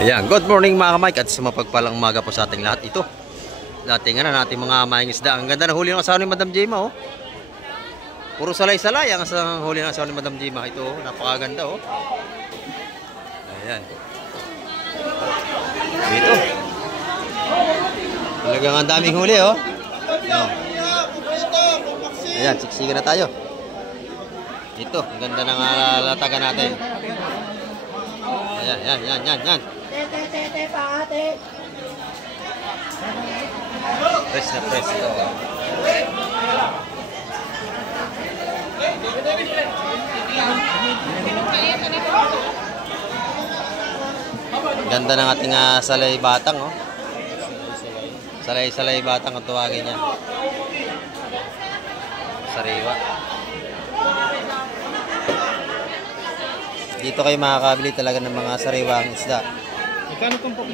Ayan, good morning mga kamay at sa mapagpalang umaga po sa ating lahat. Ito, nating mga maing isda. Ang ganda na huli ng asawa ni Madam Jema, oh. Puro salay-salay ang huli ng asawa ni Madam Jema. Ito, oh, napakaganda, oh. Ayan. Ito. Talagang ang daming huli, oh. Ayan, siksikan na tayo. Ito, ang ganda ng latagan natin. Ayan, yan. Press na press. Ganda ng ating salay batang, oh. Salay batang ang tuwagin niya. Sariwa. Dito kayo makakabili talaga ng mga sariwang isda. Magkano itong po?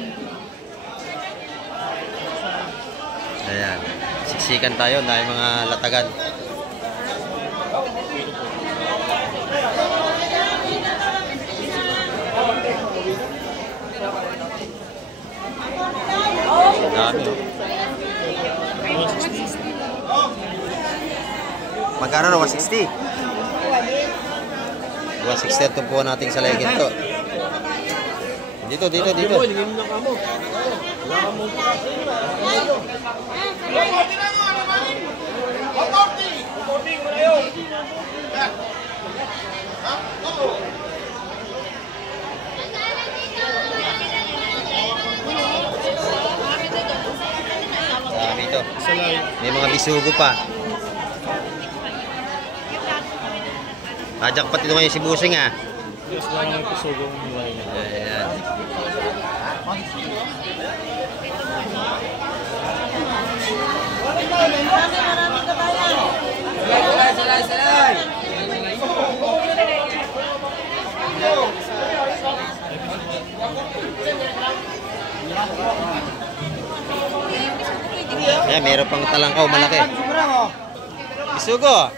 Ayan. Siksikan tayo dahil mga latagan. Dami, oh. Magkano na? 160? 160 ito po nating salay ginto. Dito. Dami ito. May mga bisugo pa. Ajak pati ito ngayon si Busing, ah. Yes, lang ang pisugong hiwalay na. Ayan. Salay! Ayan, meron pang talangkaw malaki. Bisugo.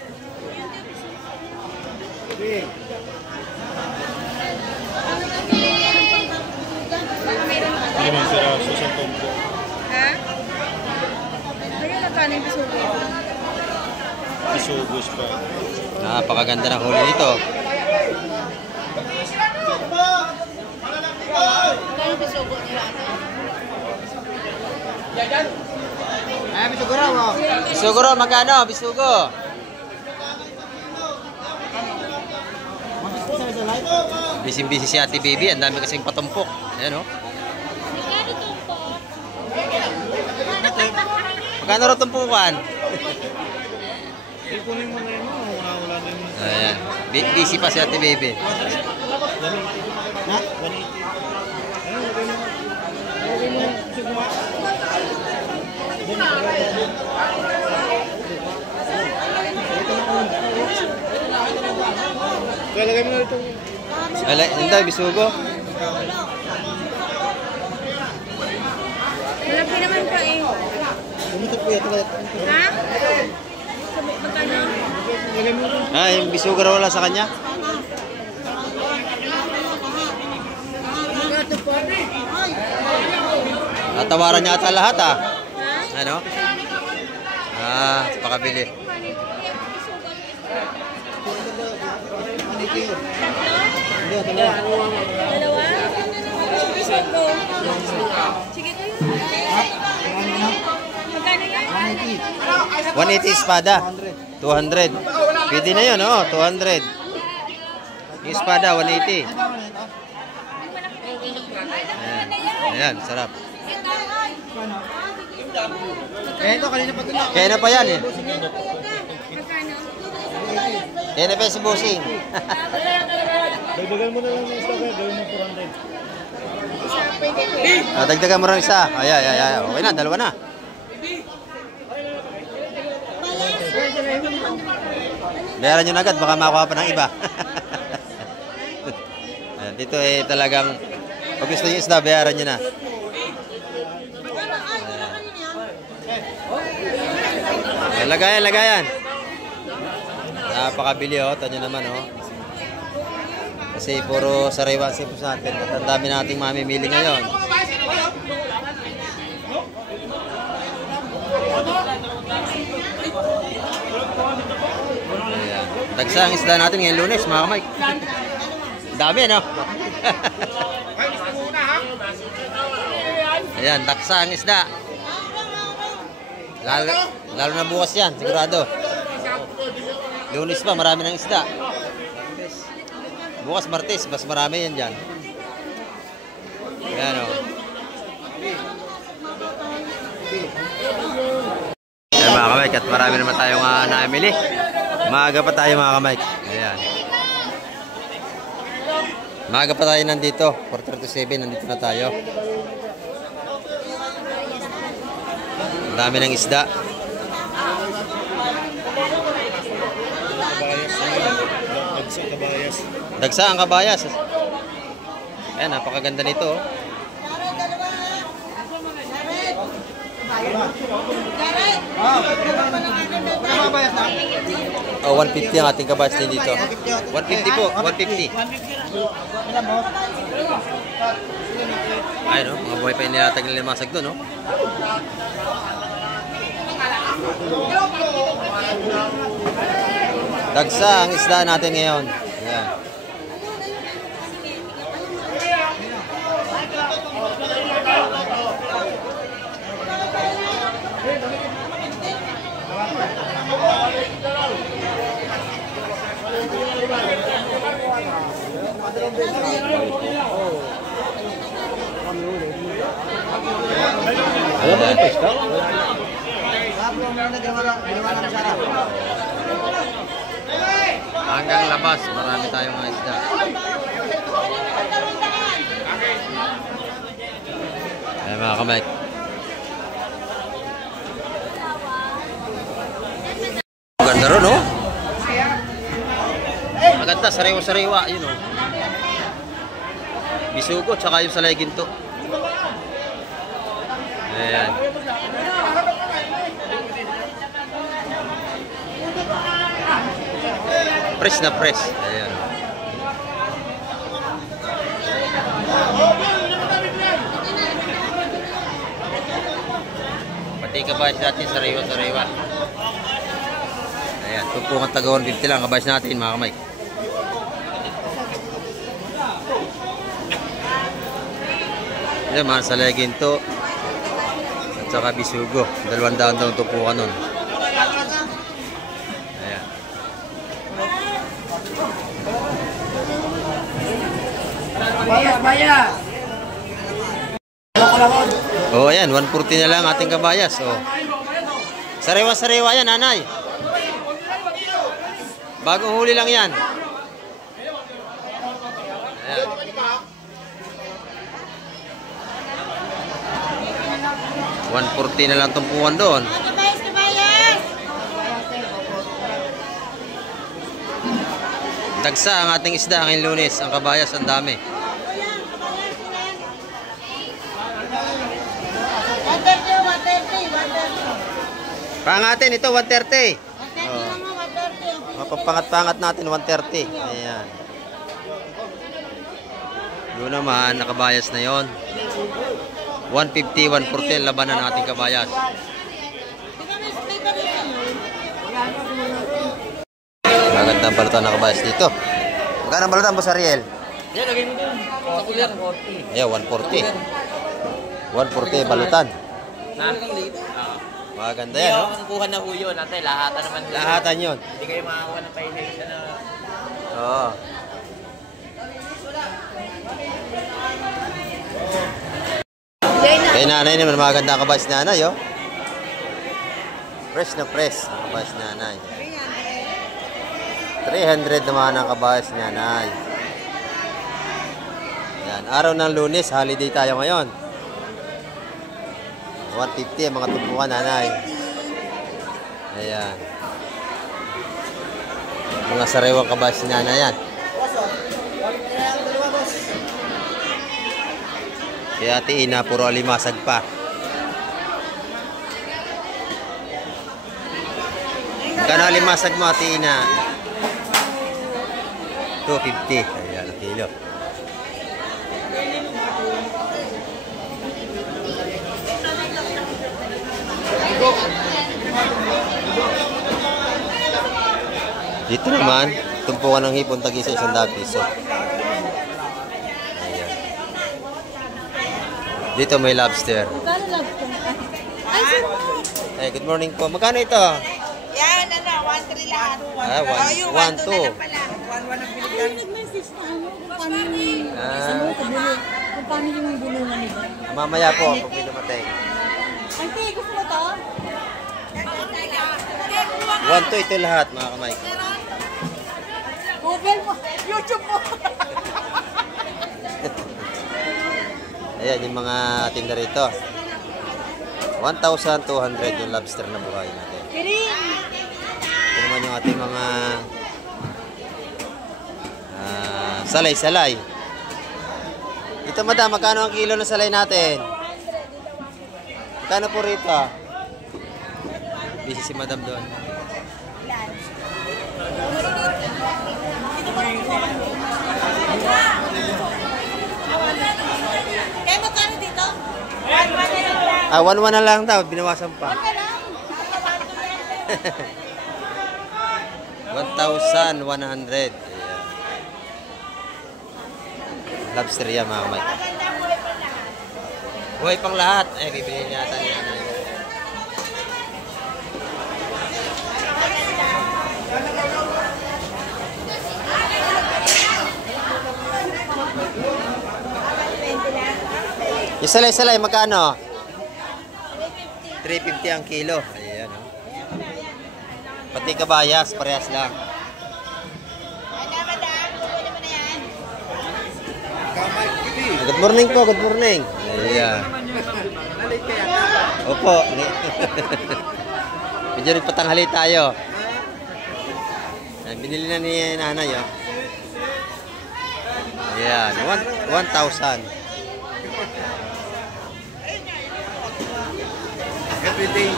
Hindi man sila susang tumpo. Ha? Ayun, nagkano yung pisugo? Pisugos pa. Napakaganda ng huli nito. Kaya yung pisugo nila ate? Bisugo ro, magkano? Bisugo. Busy si Ate Baby. Ang dami kasing patumpok. Ayan, oh. Magkano ro tumpukan? Kunin mo na yun, wala na yun. Ayan. Busy pa si Ate Baby. Ha? 180. Kaya lagay mo na ito. Hindi, bisugo. Malaki naman pa eh. Bumutot po ito. Ha? Magkano? Lagay mo na. Yung bisugo raw wala sa kanya. Natawaran niya ata lahat, ah. Ano? Pakabili. Dalawa? Pisugo. Sige ko yun. Magkano yan? 180 espada. 200. Pwede na yun, oh. 200. Yung espada, 180. Ayan, sarap. Kaya na pa yan, eh. Kaya na pa yan si Busing. Dagdagan mo na lang yung isla kaya gawin mo 400. Dagdagan mo rin isa. Ayan. Okay na, dalawa na. Bayaran nyo na agad, baka makuha pa ng iba. Ayan, dito eh talagang pag gusto nyo isda, bayaran nyo na. Ayan. Lagayan. Napakabili, oh. Tanyo naman, oh. Kasi puro sariwa sipos natin. At ang dami nating mamimili ngayon. Ayan. Dagsa ang isda natin ngayong Lunes, mga kamay. Dami, no? Ayan, daksa ang isda. Lalo na bukas yan, sigurado. Lunes pa, marami ng isda. Bukas Martes, mas marami yan dyan. Ayan, o. Ayan, mga kamay, at marami naman tayong naamili. Maaga pa tayo, mga kamay. Ayan. Maaga pa tayo nandito. 4:37, nandito na tayo. Ang dami ng isda. Dagsa ang kabayas. Ayan, napakaganda nito. Oh, 150 ang ating kabayas din dito. 150 po, 150. Ayun, no? Mga buhay pa yung nilatag na limasag doon, no? Dagsa ang isda natin ngayon. Ayan. Hanggang labas, marami tayong mga isda. Ay mga kamay. Maganda ron, no? Maganda, sariwa-sariwa, yun, no? Bisugo, tsaka yung salay ginto. Ayan. Press na press. Ayan. Pati kabayas natin, sariwa-sariwa. Ayan, tumpungan taga 150 lang kabayas natin, mga kamay. Ayan, mga salay ginto. At saka bisugo. 200 daw tumpungan nun. Ayan. Bayas! Oh, ayan, 140 na lang ating kabayas. Oh. Sariwa-sariwa yan, nanay. Bagong huli lang yan. Ayan. $140 na lang tumpuan doon. Dagsa ang ating isda ngayong Lunes. Ang kabayas, ang dami. Pangatin ito, 130. Oh. Mapapangat-pangat natin, 130. Ayan. Doon naman, nakabayas na yon. 150, 140, labanan natin kabayas. Magandang balutan na kabayas dito. Magkano ang balutan, Boss Ariel? Yan, lagay mo dun. Sa kulyar, 40. Ayan, 140. 140 balutan. Maganda yan, no? Ang kuha na ho yun, ate. Lahatan naman. Lahatan yun. Hindi kayo makakuha ng paination na... Oo. Kay nanay naman, maganda ang kabayas nanay, oh. Fresh na fresh ang kabayas nanay. 300 naman ang kabayas nanay. Yan, araw ng Lunes, holiday tayo ngayon. 150 ang mga tumpukan nanay. Ayan. Mga sariwang kabayas nanay yan. Kaya Ate Ina, puro alimasag pa. Magkano alimasag mo, Ate Ina? 250. Ayan. Ayan, ang kilo. Dito naman, tumpukan ng hipon tagi sa 100 piso. Ayan. Dito may lobster. Magkano love ko? Ay, sir mo. Hey, good morning po. Magkano ito? Yan, 1-3 lahat. Ah, 1-2. Ay, nag-message na ano, kung paano yung, ano, kung paano yung bulungan nila. Mamaya po, pag may dumating. Auntie, gusto mo to? 1-2 ito lahat, mga kamay. Google mo, YouTube mo. Ayan, yung mga tinda rito. 1,200 yung lobster na buhay natin. Kirin! Ito naman yung ating mga salay-salay. Ito madam, magkano ang kilo ng salay natin? Magkano po rito? Busy si madam doon. Kaya magkano dito? 1-1 na lang daw, binawasan pa. 1,100. Ayan. Lobster yan, mga kamay. Buhay pang lahat. Eh, bibili niya ata niya. Yung salay-salay, magkano? 350 ang kilo. Ayan, oh. Pati kabayas, parehas lang. Good morning po, good morning. Ayan. Opo. Medyo nagpatanghali tayo. Ayan, binili na ni nanay, oh. Ayan, 1,000. Everyday,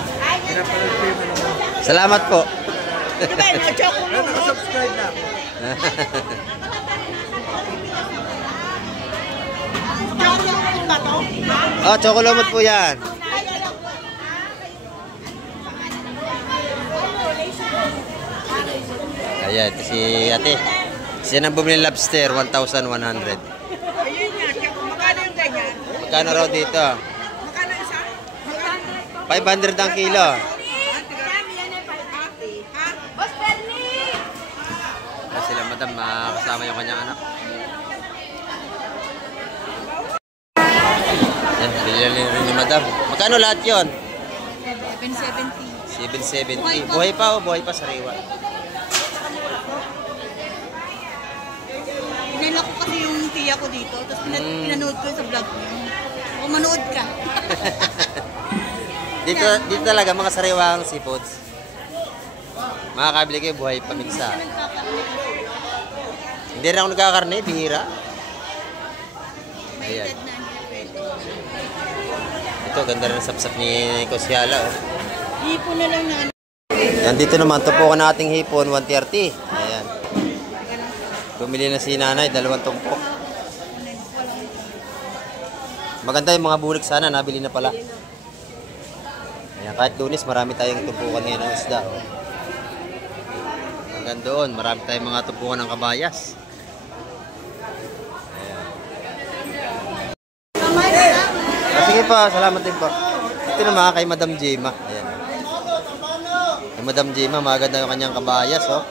pinapanood ko yung ano mo. Salamat po. Diba, no-joke ko mo. Subscribe na ako. Chocolate ba to? Oh, chocolate po yan. Ayan, ito si ate. Siya nang bumili ng lobster, 1,100. Ayun nga, magkano yung ganyan? Magkano raw dito? Magkano isa? 500 ang kilo. Ayan sila madam, kasama yung kanyang anak. Ayan, bilhin rin ni madam. Magkano lahat yon? 770. 770. Buhay pa o buhay pa sariwa? Pinala ko kasi yung tiya ko dito, tapos pinanood ko sa vlog niyo. O manood ka. Dito talaga mga sariwang seafoods. Makakabili kayo buhay pamigsa. Hindi rin ako nagkakarne, bihira. Ayan. Ito, ganda rin ang sapsap ni Kosyala. Oh. Hipo na lang na ano. Yan, dito naman, tupukan ng ating hipon, 130. Ayan. Bumili na si nanay, 2 tumpok. Maganda yung mga bulik sana, nabili na pala. Ayan, kahit Lunes, marami tayong tumpukan ngayon ng isda. Oh. Hanggang doon, marami tayong mga tumpukan ng kabayas. Sige po, salamat din po. Ito naman kay Madam Jema. Ayan. Kay Madam Jema, maganda yung kanyang kabayas, oh.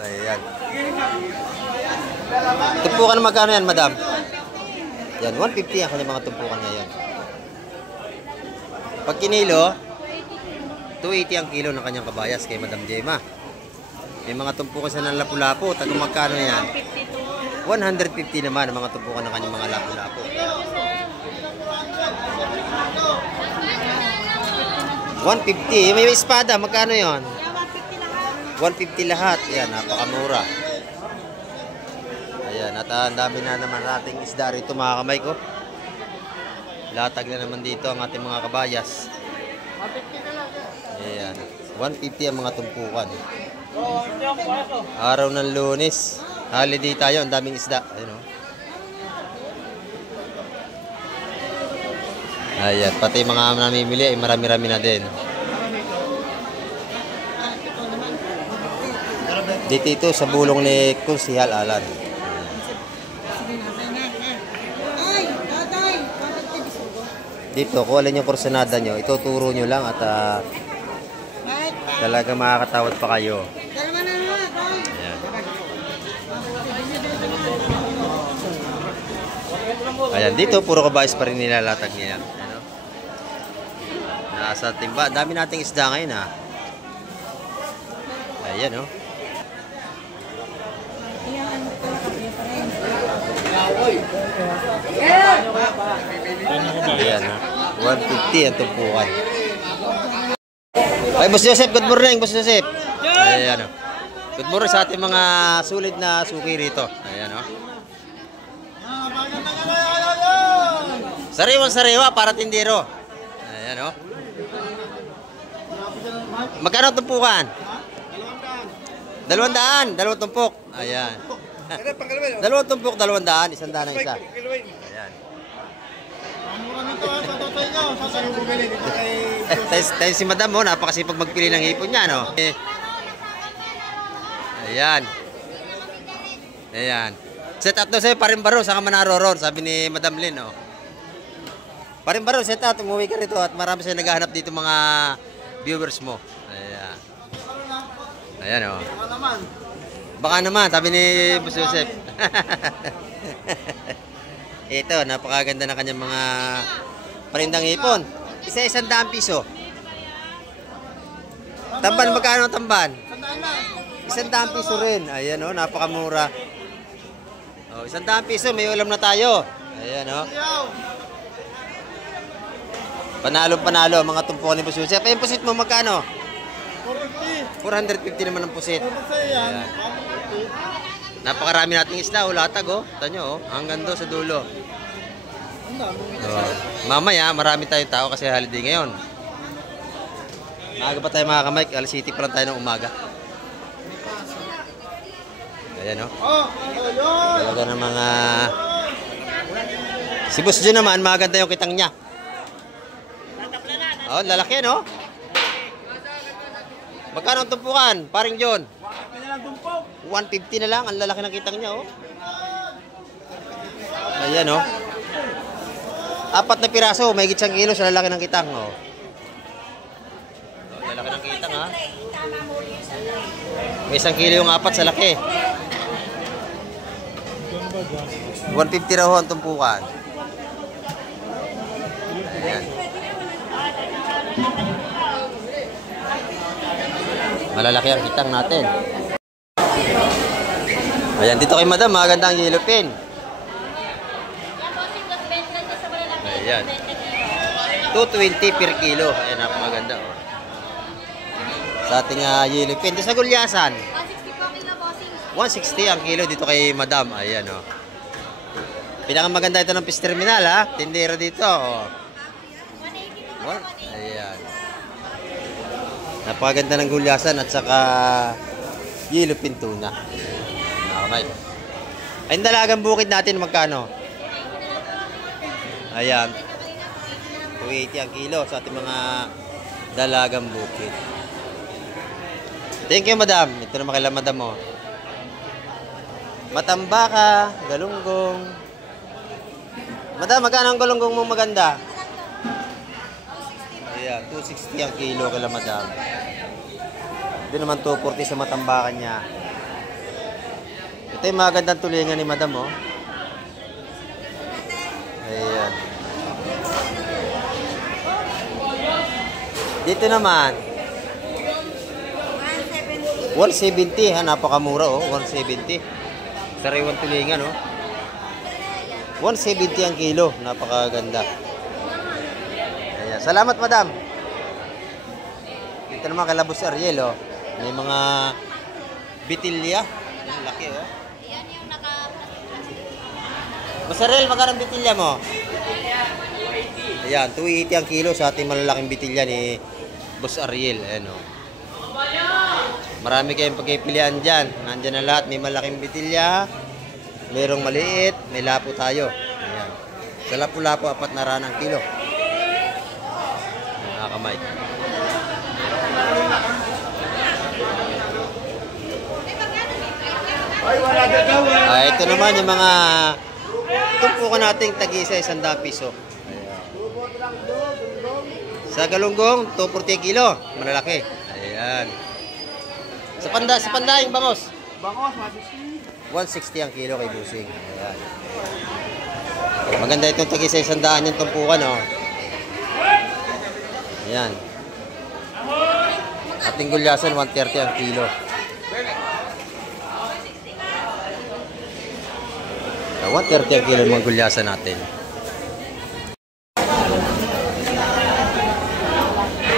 Ayan. Tumpukan magkano yan, Madam? Yan, 150 ang kanyang mga tumpukan ngayon. Pag kinilo, 280 ang kilo ng kanyang kabayas kay Madam Jema. May mga tumpukan sa ng lapu-lapu. Tagang magkano yan? 150 naman ang mga tumpukan ng kanyang mga lapu-lapu. 150. May espada, magkano yon? 150 lahat. Yan, napakamura. Ayan, at ang dami na naman nating isda rito, mga kamay ko. Latag na naman dito ang ating mga kabayas. Ayan, 150 ang mga tumpukan. Araw ng Lunes. Holiday tayo, ang daming isda. Ayun o. Ayan, pati mga namimili ay marami-rami na din. Dito ito sa bulong ni Kunsihal Alan. Dito, kung alin yung kursunada nyo, ituturo nyo lang at talaga makakatawad pa kayo. Ayan, dito puro kabayas pa rin nilalatag niya. Ano? Nasa timba, dami nating isda ngayon ha. Ayan oh. Ayan ha. 150 ang tumpukan. Ay, Boss Joseph, good morning, Boss Joseph. Ayan oh. Good morning sa ating mga sulit na suki rito. Ayan oh. Sariwa-sariwa para tindero. Ayan oh. Magkano tumpukan? 200, 2 tumpok. Ayan. 2 tumpok, 200, 100 ang isa. Ayan. Tayo si Madam oh, napakasipag magpili ng hipon niya no. Ayan. Ayan. Set out daw sa'yo, Parimbaro, saka Manaroron, sabi ni Madam Lynn oh. Parimbaro, set out, umuwi ka rito at marami sa'yo naghahanap dito mga viewers mo. Ayan. Ayan o. Baka naman, sabi ni Boss Joseph. Ito, napakaganda ng kanyang mga parindang hipon. Isa 100 piso. Tamban, magkano ang tamban? 100 piso rin. Ayan o, napakamura. O, 100 piso, may ulam na tayo. Ayan o. Panalo, mga tumpukan ni Boss Joseph. Yung pusit mo, magkano? 450 naman ang pusit. Ayan. Napakarami nating isda, latag oh. Tanyo oh, hanggang doon sa dulo. Mamaya, marami tayong tao kasi holiday ngayon. Maaga pa tayo mga kamay, alas city pa lang tayo ng umaga. Ayan oh. Talaga ng mga... Si Boss Jun naman, maganda yung kitang niya. Oh, lalaki no? Magkano ang tumpukan? Paring John? 150 na lang. Ang lalaki ng kitang niya oh. Ayan oh. 4 na piraso, may 1 kilo sa lalaki ng kitang oh. Lalaki ng kitang ha. May 1 kilo yung 4 sa laki. 150 raw ang tumpukan. Ayan. Malalaki ang kitang natin. Ayan, dito kay Madam, maganda ang yellow pin. Ayan. 220 per kilo. Ayan, napakaganda oh. Sa ating yellow pin. Dito sa Gulyasan. 160 ang kilo dito kay Madam. Ayan oh. Pinakamaganda ito ng fish terminal ha. Tindera dito oh. Ayan. Napakaganda ng gulyasan at saka yellow pin tuna. Okay. Ay, dalagang bukid natin magkano? Ayan. 280 ang kilo sa ating mga dalagang bukid. Thank you, Madam. Ito naman kailan, Madam mo. Matambaka, galunggong. Madam, magkano ang galunggong mong maganda? Ayan, 260 ang kilo kala Madam. Doon naman 240 sa matambakan niya. Ito yung magandang tulingan ni Madam oh. Ayan. Dito naman 170 ha, napakamura oh, 170. Sariwang tulingan oh. 170 ang kilo, napakaganda. Ayan. Salamat Madam. Dito naman kay Boss Ariel oh. May mga bitilya. Ang laki oh. Yan yung naka... Boss Ariel, magkano ang bitilya mo? Ayan, 280 ang kilo sa ating malalaking bitilya ni Boss Ariel. Ayan oh. Marami kayong pagpipilian dyan. Nandyan na lahat. May malaking bitilya. Merong maliit. May lapo tayo. Ayan. Sa lapo-lapo, 4 na raan ang kilo. Mga kamay. Ito naman yung mga tumpukan nating tag-isa 100 piso. Ayan. Sa galunggong, 240 kilo. Malalaki. Ayan. Sa panda yung bangos. Bangos, 160 ang kilo kay Busing. Ayan. Maganda itong tag-isa 100 yung tumpukan, oh. Ayan. Ating gulyasan, 130 ang kilo. Ah, 130 ang kilo ng mga gulyasan natin.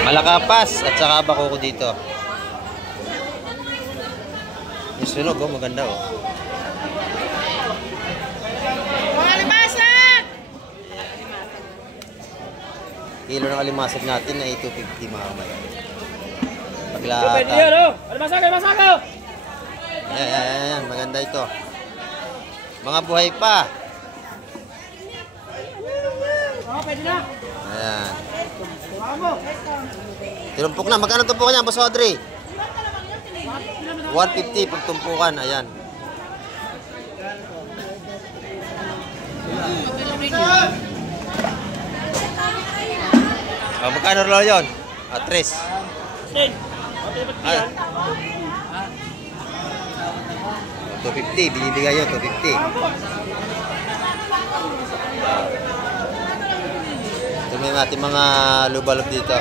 Malakapas at saka bako ko dito. Yung sunog, oh, maganda, oh. Mga limasag! Kilo ng alimasag natin na 250 mga kamay. Paglata. Pwede yan, oh! Alimasag! Ayan, maganda ito. Mga buhay pa. Pwede na. Ayan. Tinumpok na. Magkano tumpukan niya, Boss Audrey? 150 pag tumpukan. Ayan. Oh, magkano relo yun? 3. Ah. 250, binibigay yun, 250. Ito may natin mga lubalog dito.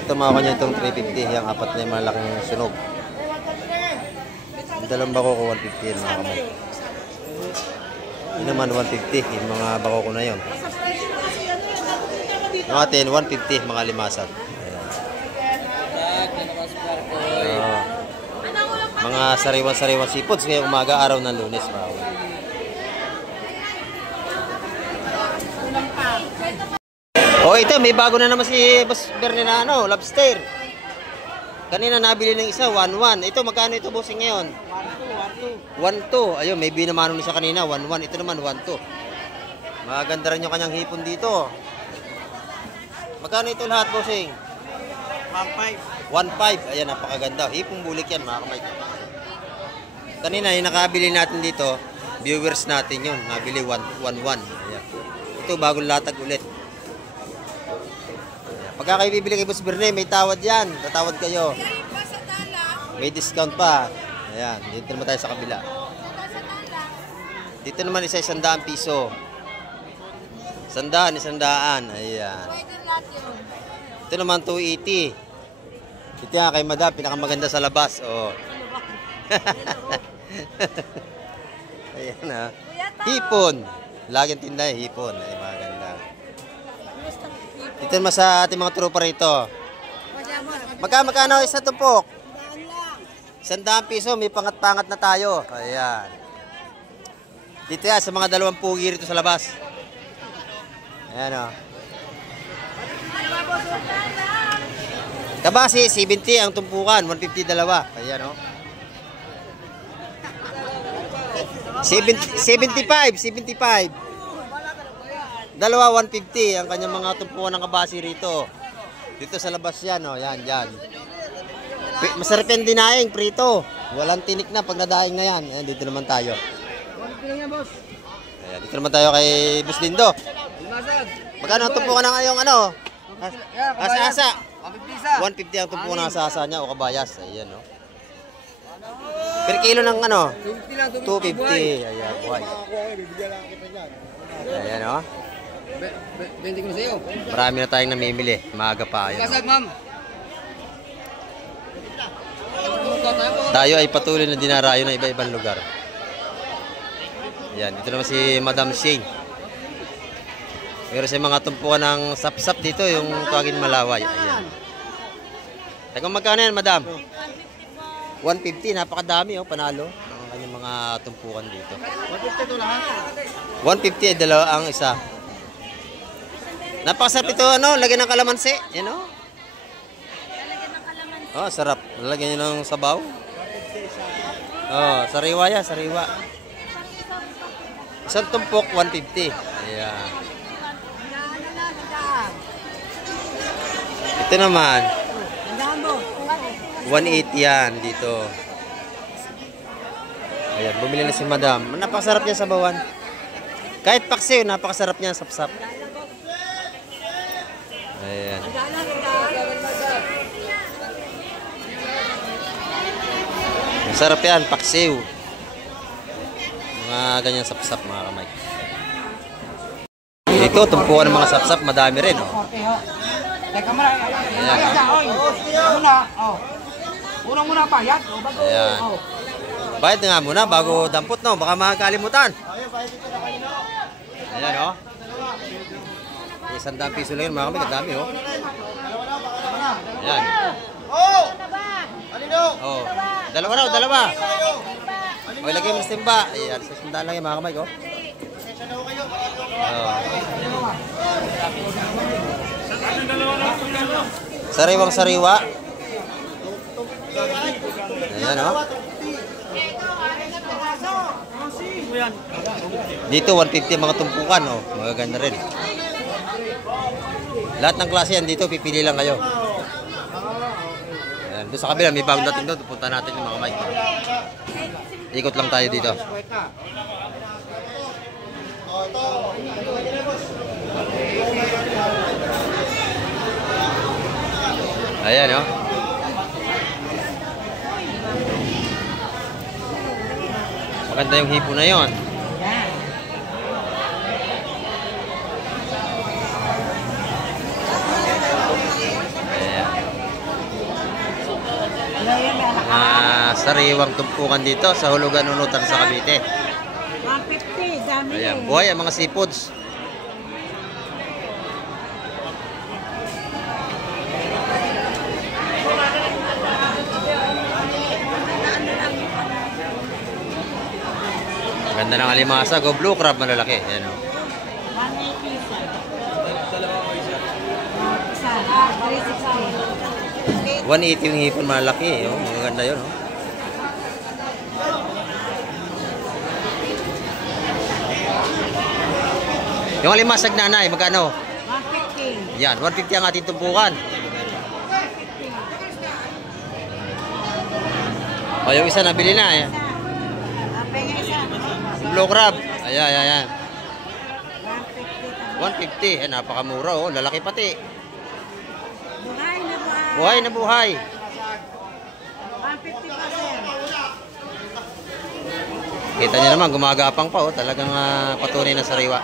Ito mga kanya itong 350, yung 4 na yung malaking sunog. Dalawang bako ko 150 yun mga kamay. Yun naman 150, yung mga bako ko na yun. Yung atin 150, mga limasag. Mga sariwan-sariwan seafoods ngayong umaga, araw ng Lunes. Oh, ito may bago na naman si Boss Bernie na lobster. Kanina nabili ng isa 1-1. Ito magkano ito bossing ngayon? 1-2. Ayun, may binamano ni sa kanina 1-1. Ito naman 1-2. Maganda rin yung kanyang hipon dito. Magkano ito lahat bossing? 1.5. Ayan, napakaganda. Hipong bulik yan, mga kamay. Kanina, yung nakabili natin dito, viewers natin yun. Nabili 1.1. Ayan. Ito, bagong latag ulit. Ayan. Pagka kayo bibili kay Boss Bernie, may tawad yan. Tatawad kayo. May discount pa. Ayan, dito naman tayo sa kabila. Dito naman isa 100 piso. 100. Ayan. Ito naman 280. Ito nga kay Madam, pinakamaganda sa labas. Oh. Ayan ha. Hipon. Laging tinda hipon. Ay, maganda. Ito naman sa ating mga tropa rito. Magkano isa tumpok? 100 piso. May pangat-pangat na tayo. Ayan. Dito yan sa mga 2 pugi rito sa labas. Ayan o. Kabasi, 70 ang tumpukan, 150 dalawa. Ayan o. 75. Dalawa, 150 ang kanyang mga tumpukan ng kabasi rito. Dito sa labas yan o. Yan. Masarap yan dinaing, prito. Walang tinik na pag nadaing na yan. Ayan, dito naman tayo. Ayan, dito naman tayo kay Boss Lindo. Magkano ang tumpukan ng ngayong asa-asa? 150 ang tumpukan ng asa-asa niya o kabayas. Ayan o. Per kilo ng 250. Ayan, buhay. Ayan o. 20 ko na sa'yo. Marami na tayong namimili. Maaga pa. Ayan, Kasag, ma'am. tayo ay patuloy na dinarayo ng iba-ibang lugar. Ayan, dito naman si Madam Shane. Pero sa mga tumpukan ng sap-sap dito, yung tuwagin Malaway. Ayan. Teka, magkano yan, Madam? 150, napakadami, panalo. Ang kanyang mga tumpukan dito. 150 ito lahat. 150, dalawa ang isa. Napakasarap ito, lagyan ng kalamansi. Yan, Oh, sarap. Lalagyan nyo ng sabaw. Oh, sariwa yan, sariwa. Isang tumpok, 150. Ayan. Ito naman, 180 yan dito. Ayan, bumili na si madam. Napakasarap niya sabawan. Kahit paksiw, napakasarap niya sapsap. Ayan. Masarap yan, paksiw. Mga ganyan sapsap mga kamay. Dito, tumpuan ng mga sapsap, madami rin. Oh. Teka muna. Ayan, Muna. Oh. Unang-una pa. Yan. Ayan. Bayad na nga muna bago dampot, no? Baka makakalimutan. Ayan, oh. 100 piso lang yun, mga kamay. Kadami, oh. Ayan. Oh. Dalawa na, dalawa. O, ilagay mo sa timba. Ayan, sa sandaan lang yung mga kamay, oh. Oh. Sariwang sariwa. Ayan, oh. Dito 150 mga tumpukan, oh. Magaganda rin. Lahat ng klase yan dito, pipili lang kayo. Ayan, doon sa kabila may bagong dating doon, punta natin yung mga mic. Ikot lang tayo dito. Ayan, oh. Maganda yung hipo na yon. Sariwang tumpukan dito sa Hulugan Unutan sa Cavite. 150, dami. Ayan, buhay ang mga seafoods. Ganda ng alimasa, go blue crab malalaki. Ayan, oh. 180 yung hipon malaki, oh. Maganda yun, oh. Yung alimasag nanay, magkano? 150. Yan, 150 ang ating tumpukan. O, yung isa nabili na, eh. Blue crab. Ayan, ayan, ayan. 150. Eh, napakamura, oh. Lalaki pati. Buhay na buhay. Buhay na buhay. 150 pa, sir. Kita niyo naman, gumagapang pa, oh. Talagang patunay na sariwa.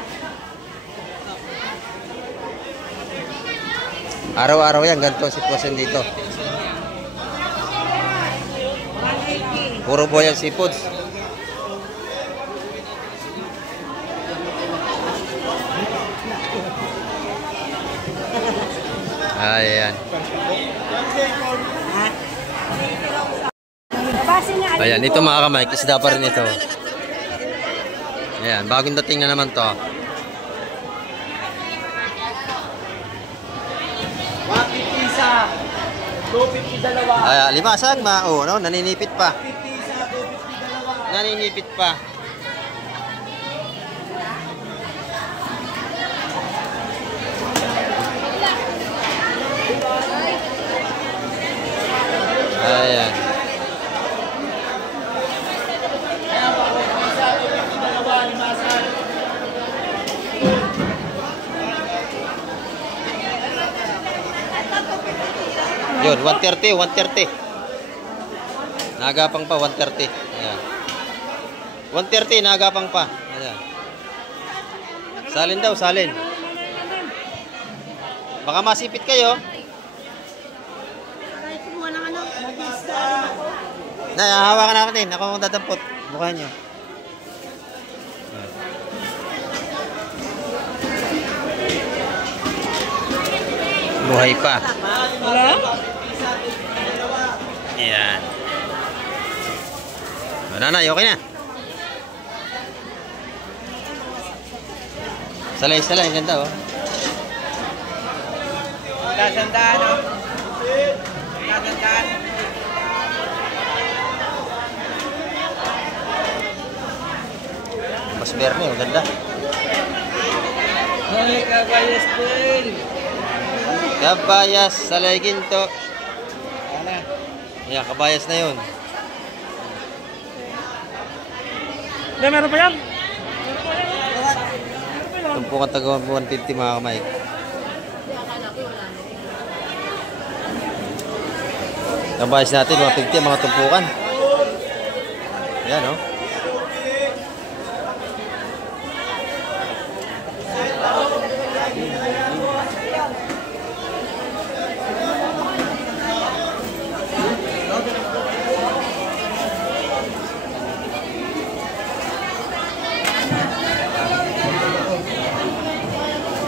Araw-araw yan, ganito sitwasyon dito. 180. Puro buhay ang seafoods. Ayan. Ayan, ito mga kamay, isda pa rin ito. Ayan, bagong dating na naman to. 150 isa. 250 dalawa. Ayan, limasag, oh, no? Naninipit pa. 50 isa, 250 dalawa. Naninipit pa. Ayan. Yun, 130, 130. Nagapang pa, 130. Ayan. 130, nagapang pa. Ayan. Salin daw, salin. Baka masipit kayo. Hawakan natin. Ako ang dadampot. Mukha nyo. Buhay pa. Hello? Ayan. Nanay, okay na. Salay-salay. Ang ganda, oh. Sandaan, oh. Magagandaan. Mas Berne, maganda. Ay, kabayas din. Kabayas, Salay Ginto. Wala. Ayan, kabayas na yun. Hindi, meron pa yan. Tumpukan taga 150 mga kamay. Kabayas natin, 150 mga tumpukan. Ayan, oh.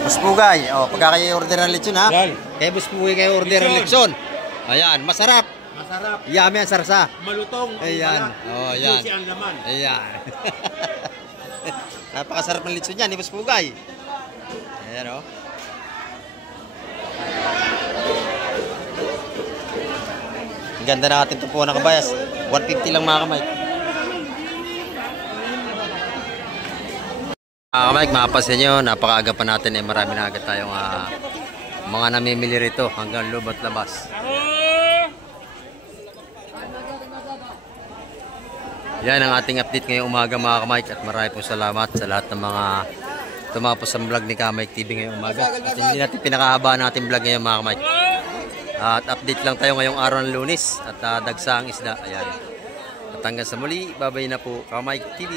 Buspugay, oh, pagka kayo order ng lechon ha. Yan. Kaya buspugay kayo order ng lechon. Ayan, masarap. Masarap. Yummy ang sarsa. Malutong. Ayan. Oh, ayan. Juicy ang laman. Ayan. Napakasarap ng lechon yan, ni buspugay. Ayan, oh. Ang ganda na ating tumpuan ng kabayas. 150 lang mga kamay. Mike, mapapansin nyo, napakaaga pa natin eh. Marami na agad tayong mga namimili rito hanggang loob at labas. Yan ang ating update ngayong umaga mga kamike. At marami pong salamat sa lahat ng mga tumapos sa vlog ni Kamike TV ngayong umaga. At hindi natin pinakahaba natin vlog ngayon mga kamike. At update lang tayo ngayong araw ng Lunes. At dagsa ang isda. Ayan. At hanggang sa muli, babay na po Kamike TV.